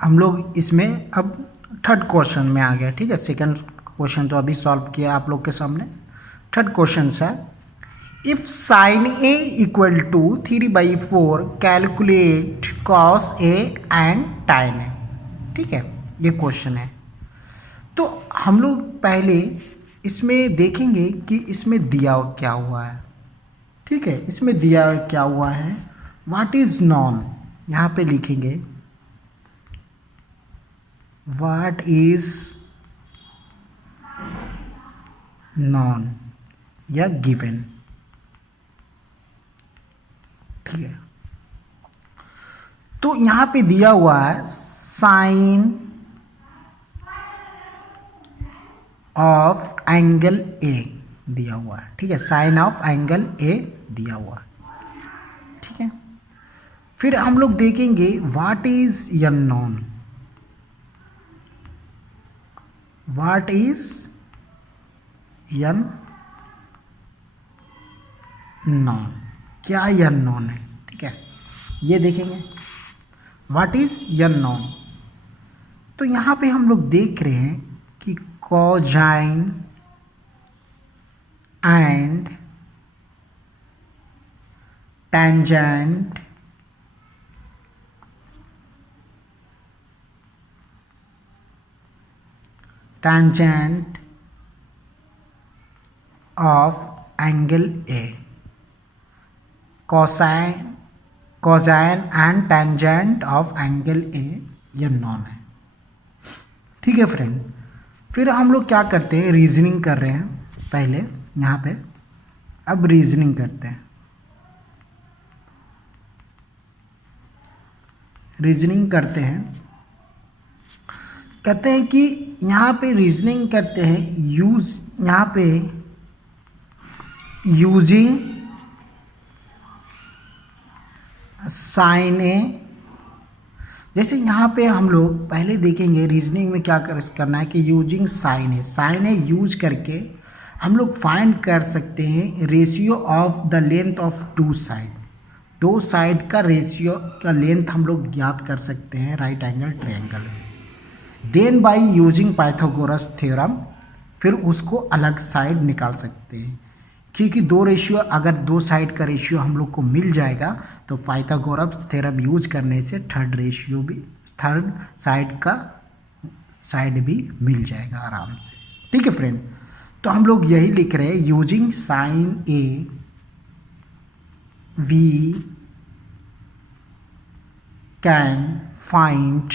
हम लोग इसमें अब थर्ड क्वेश्चन में आ गया। ठीक है, सेकंड क्वेश्चन तो अभी सॉल्व किया आप लोग के सामने। थर्ड क्वेश्चन है, if sine A equal to 3/4 calculate cos A and tan A. ठीक है, ये क्वेश्चन है। तो हम लोग पहले इसमें देखेंगे कि इसमें दिया क्या हुआ है। ठीक है, इसमें दिया क्या हुआ है, व्हाट इज नॉन, यहाँ पे लिखेंगे व्हाट इज नॉन या गिवन। ठीक है, तो यहां पे दिया हुआ है साइन ऑफ एंगल ए दिया हुआ है। ठीक है, साइन ऑफ एंगल ए दिया हुआ है। ठीक है, फिर हम लोग देखेंगे what is N non, what is N non, क्या यन नॉन है। ठीक है, ये देखेंगे व्हाट इज यन नॉन। तो यहां पे हम लोग देख रहे हैं कि cosine and tangent of angle A, cosine and tangent of angle A ये नॉन है। ठीक है फ्रेंड, फिर हम लोग क्या करते हैं, रीजनिंग कर रहे हैं पहले यहाँ पे। अब रीजनिंग करते हैं, रीजनिंग करते हैं। कहते हैं कि यहाँ पे रीजनिंग करते हैं, यूज यहाँ पे यूजिंग साइन ए। जैसे यहाँ पे हम लोग पहले देखेंगे रीजनिंग में क्या करना है कि using sine A, sine A use करके हम लोग फाइंड कर सकते हैं ratio of the length of two side. दो साइड का रेशियो का लेंथ हम लोग ज्ञात कर सकते हैं राइट एंगल ट्रायंगल में। Then by using Pythagoras theorem, फिर उसको अलग साइड निकाल सकते हैं, क्योंकि दो रेशियो, अगर दो साइड का रेशियो हम लोग को मिल जाएगा तो पाइथागोरस थ्योरम यूज करने से थर्ड साइड भी मिल जाएगा आराम से। ठीक है फ्रेंड, तो हम लोग यही लिख रहे हैं, using sine A we can find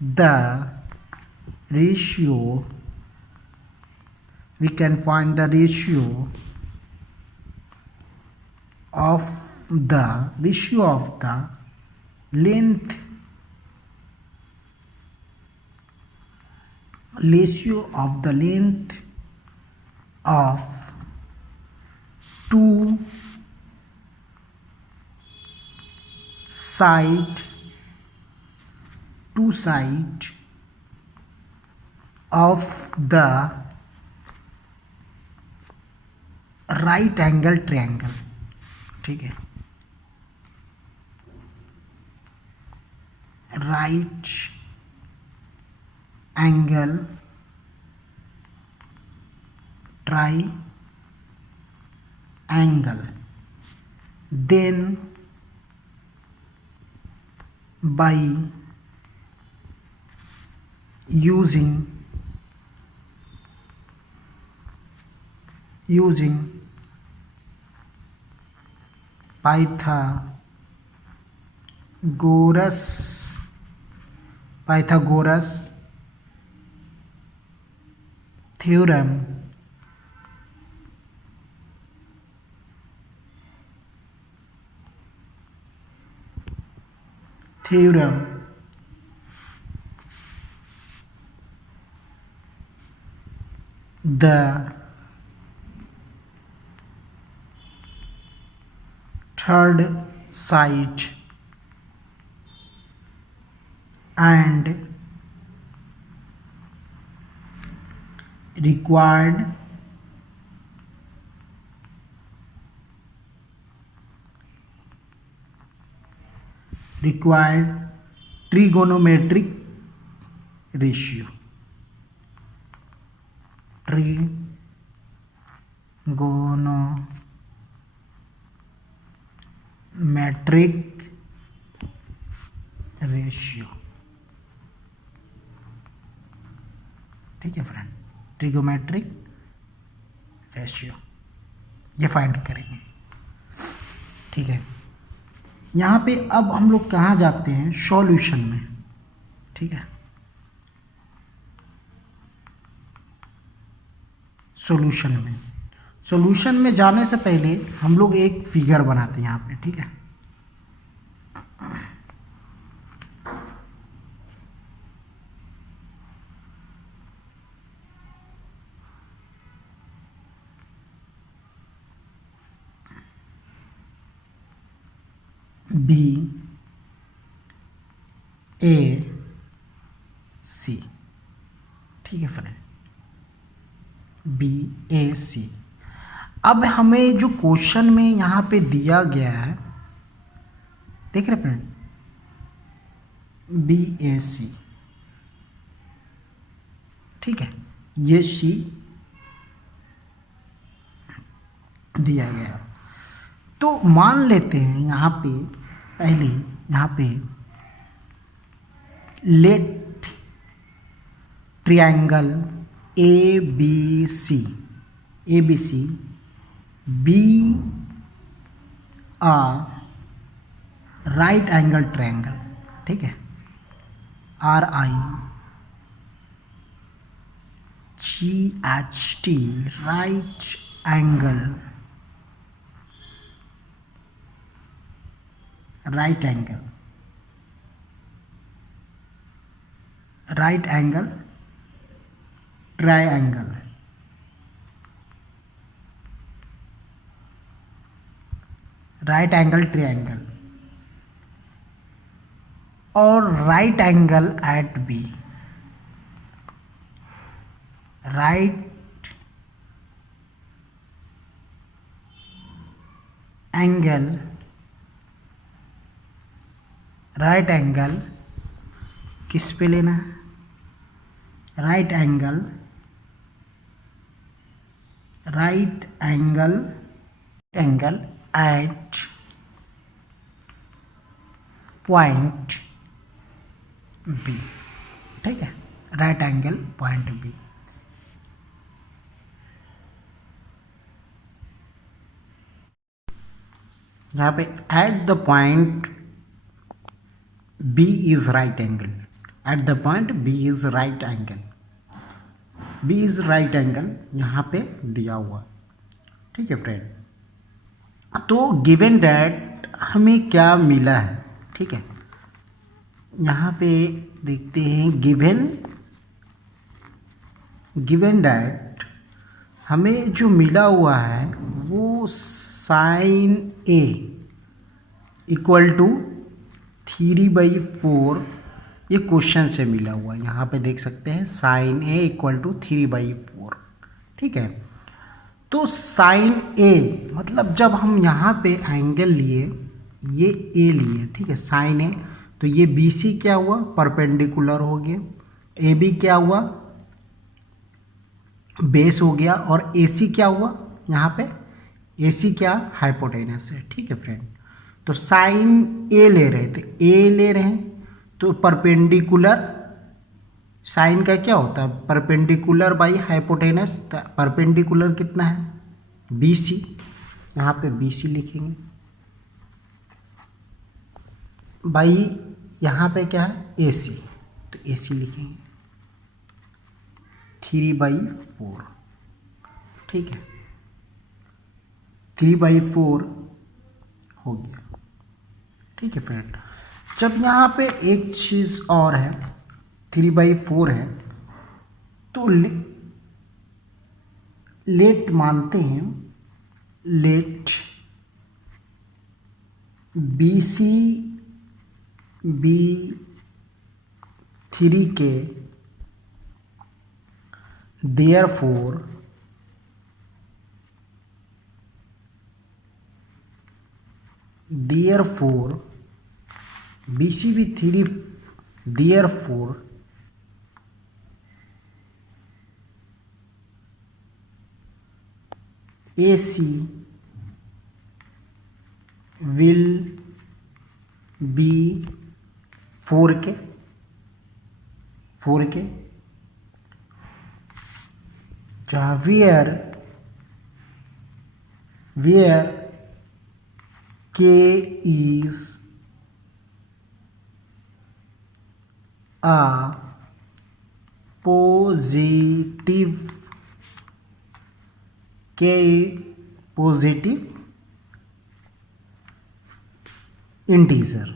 the ratio of the length of two side of the right angle triangle। ठीक है, right angle triangle, then by using Pythagoras theorem, the third side and required required trigonometric ratio, trigonometric ratio. ठीक है friend, trigonometric ratio ये find करेंगे। ठीक है, यहाँ पे अब हम लोग कहाँ जाते हैं, सॉल्यूशन में। ठीक है, सॉल्यूशन में जाने से पहले हम लोग एक फिगर बनाते हैं यहाँ पे। ठीक है, बी ए सी। ठीक है फ्रेंड, बी ए सी। अब हमें जो क्वेश्चन में यहाँ पे दिया गया है, देख रहे फ्रेंड, बी ए सी। ठीक है, ये सी दिया गया। तो मान लेते हैं यहाँ पे पहले, यहाँ पे let triangle A B C be a right angle triangle. ठीक है, R I G H T, right angle triangle, right angle triangle और right angle at B, right angle किस पे लेना है, right angle at point B. ठीक है, right angle point B. यहाँ पे at the point B is right angle, at the point B is right angle, यहाँ पे दिया हुआ। ठीक है फ्रेंड, तो गिवन डैट हमें क्या मिला है। ठीक है, यहाँ पे देखते हैं, गिवन डैट हमें जो मिला हुआ है वो साइन ए इक्वल टू 3/4, ये क्वेश्चन से मिला हुआ है। यहाँ पे देख सकते हैं साइन ए इक्वल टू 3/4। ठीक है, तो साइन ए मतलब जब हम यहाँ पे एंगल लिए, ये ए लिए, ठीक है, साइन ए, तो ये बी सी क्या हुआ, परपेंडिकुलर हो गया, ए बी क्या हुआ, बेस हो गया, और ए सी क्या हुआ, यहाँ पे ए सी क्या, हाइपोटेनस है। ठीक है फ्रेंड, तो साइन ए ले रहे थे, ए ले रहे हैं, तो परपेंडिकुलर, साइन का क्या होता है, परपेंडिकुलर बाई हाइपोटेनस। परपेंडिकुलर कितना है, बी सी, यहाँ पे बी सी लिखेंगे, बाई यहाँ पे क्या है, ए सी, तो ए सी लिखेंगे 3/4। ठीक है, 3/4 हो गया। ठीक है फ्रेंड, जब यहाँ पे एक चीज़ और है, 3/4 है, तो लेट मानते हैं, लेट बी सी बी 3 के therefore BCB3 therefore AC will be 4K जहाँ where K is a positive integer.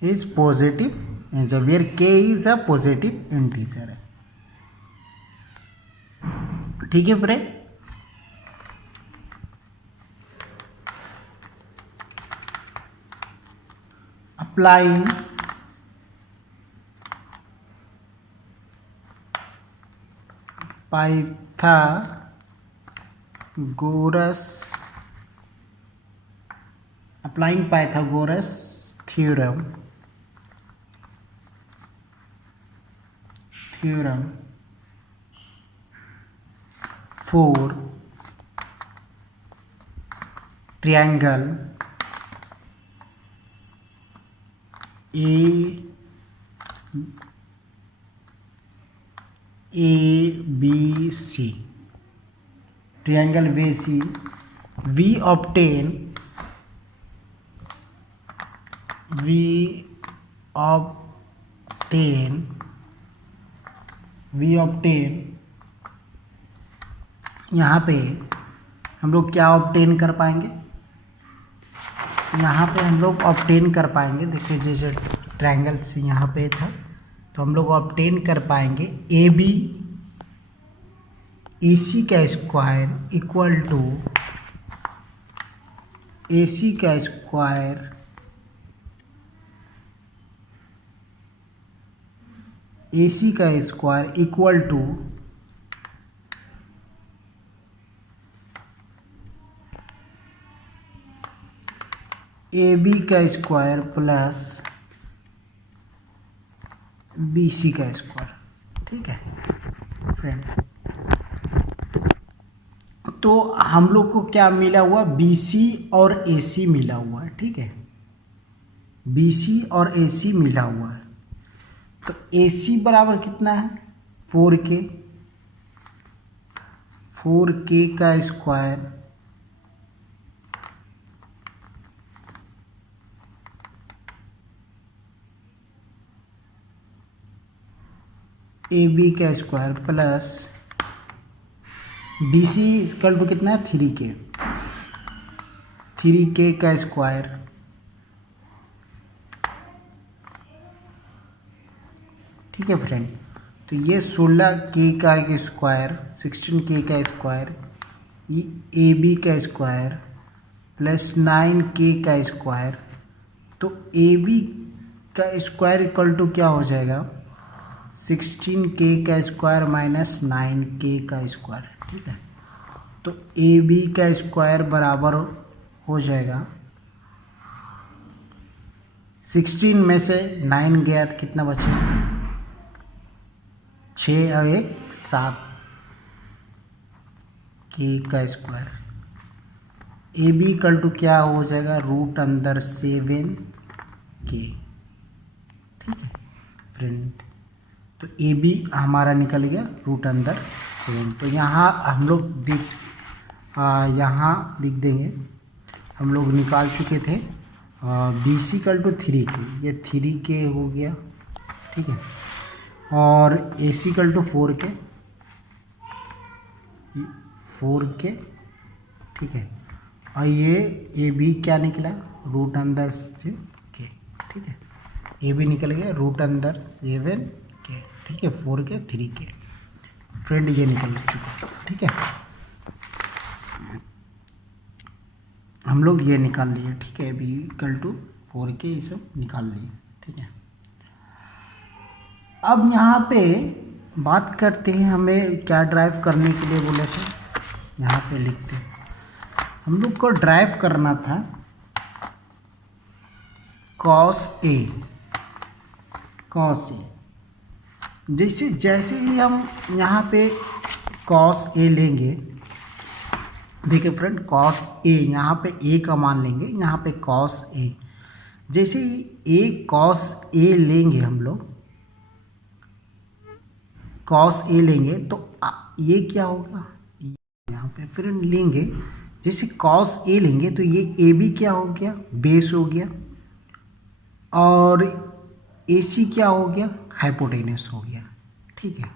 Is positive integer where K is a positive integer. ठीक है friend, applying Pythagoras theorem for triangle ABC, triangle ABC, we obtain यहाँ पे हम लोग क्या obtain कर पाएंगे, यहाँ पे हम लोग ऑब्टेन कर पाएंगे, देखिए जैसे ट्रायंगल से यहाँ पे था तो हम लोग ऑब्टेन कर पाएंगे AC का स्क्वायर इक्वल टू AC का स्क्वायर इक्वल टू AB का स्क्वायर प्लस BC का स्क्वायर। ठीक है फ्रेंड, तो हम लोग को क्या मिला हुआ, BC और AC मिला हुआ है। ठीक है, BC और AC मिला हुआ है, तो AC बराबर कितना है 4K का स्क्वायर AB का square plus BC equal to कितना है 3K का स्क्वायर ठीक है फ्रेंड, तो ये 16K का स्क्वायर 16K का स्क्वायर AB का स्क्वायर प्लस 9K का स्क्वायर, तो AB का स्क्वायर इक्वल टू क्या हो जाएगा 16K का स्क्वायर माइनस 9K का स्क्वायर। ठीक है, तो AB का स्क्वायर बराबर हो जाएगा 16 में से 9 गया तो कितना बचेगा 6 और 1 7 K का स्क्वायर। AB इक्वल टू क्या हो जाएगा रूट अंदर 7K। ठीक है फ्रेंड, तो AB हमारा निकल गया रूट अंदर 7। तो यहाँ हम लोग यहाँ लिख देंगे, हम लोग निकाल चुके थे BC इक्वल टू 3K, ये 3K हो गया। ठीक है, और AC इक्वल टू 4K। ठीक है, और ये AB क्या निकला रूट अंदर से K। ठीक है, AB निकल गया रूट अंदर 7K। ठीक है, 4K 3K फ्रेंड ये निकल चुका। ठीक है, हम लोग ये निकाल लिए। ठीक है, B इक्वल टू 4K ये सब निकाल लिए। ठीक है, अब यहाँ पे बात करते हैं हमें क्या ड्राइव करने के लिए बोले थे, यहाँ पे लिखते हैं। हम लोग को ड्राइव करना था cos A, cos A। जैसे ही हम यहाँ पे cos A लेंगे, देखिए फ्रेंड, cos A यहाँ पे A का मान लेंगे, यहाँ पे cos A। जैसे ही A cos A लेंगे, हम लोग cos A लेंगे तो ये क्या होगा, यहाँ पे फिर लेंगे। जैसे cos A लेंगे तो ये AB क्या हो गया, बेस हो गया, और AC क्या हो गया, हाइपोटेनस हो गया। ठीक है,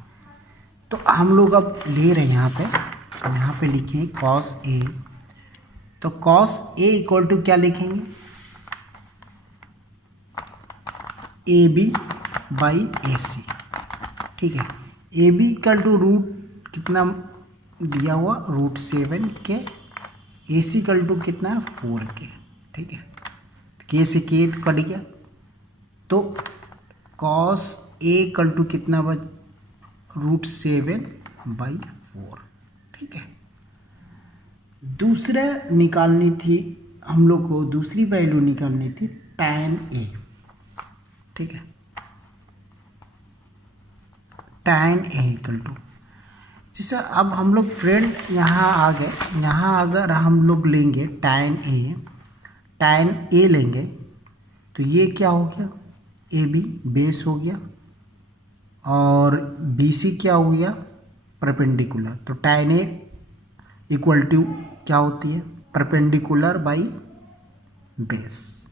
तो हम लोग अब ले रहे हैं यहाँ पे लिखें cos A। तो cos A इक्वल टू क्या लिखेंगे, AB बाई AC। ठीक है, AB इक्वल टू रूट कितना दिया हुआ, √7 के। AC इक्वल टू कितना, 4 के। ठीक है, के से के कट गया, तो cos A इक्वल टू कितना बच, √7/4। ठीक है, दूसरा निकालनी थी हम लोग को, दूसरी वैल्यू निकालनी थी tan A। ठीक है, tan A इक्वल टू, जैसे अब हम लोग फ्रेंड यहाँ आ गए, यहाँ अगर हम लोग लेंगे tan A लेंगे तो ये क्या हो गया, AB बेस हो गया, और BC क्या हो गया, परपेंडिकुलर। तो tan A इक्वल टू क्या होती है, perpendicular by base.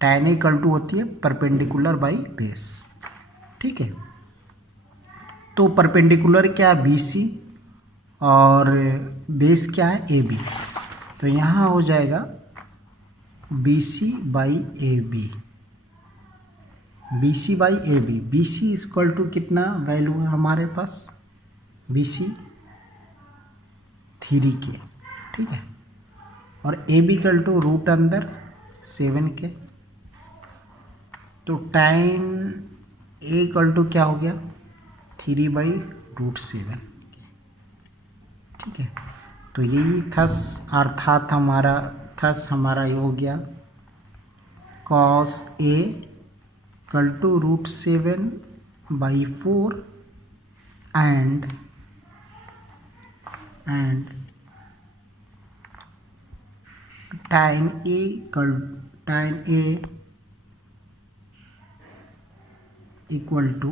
tan A equal to होती है परपेंडिकुलर बाई बेस। ठीक है, तो परपेंडिकुलर क्या है, BC, और बेस क्या है, AB। तो यहाँ हो जाएगा BC by AB, BC by AB। BC equal to कितना वैल्यू है हमारे पास, BC 3 के। ठीक है, और AB इक्वल टू रूट अंदर 7 के। तो tan A इक्वल टू क्या हो गया, 3/√7। ठीक है, तो यही अर्थात हमारा ये हो गया cos A equal to √7/4 and tan A equal to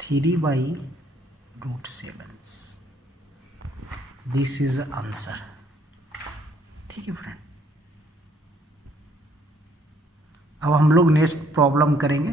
3/√7। This is answer. ठीक है फ्रेंड, अब हम लोग नेक्स्ट प्रॉब्लम करेंगे।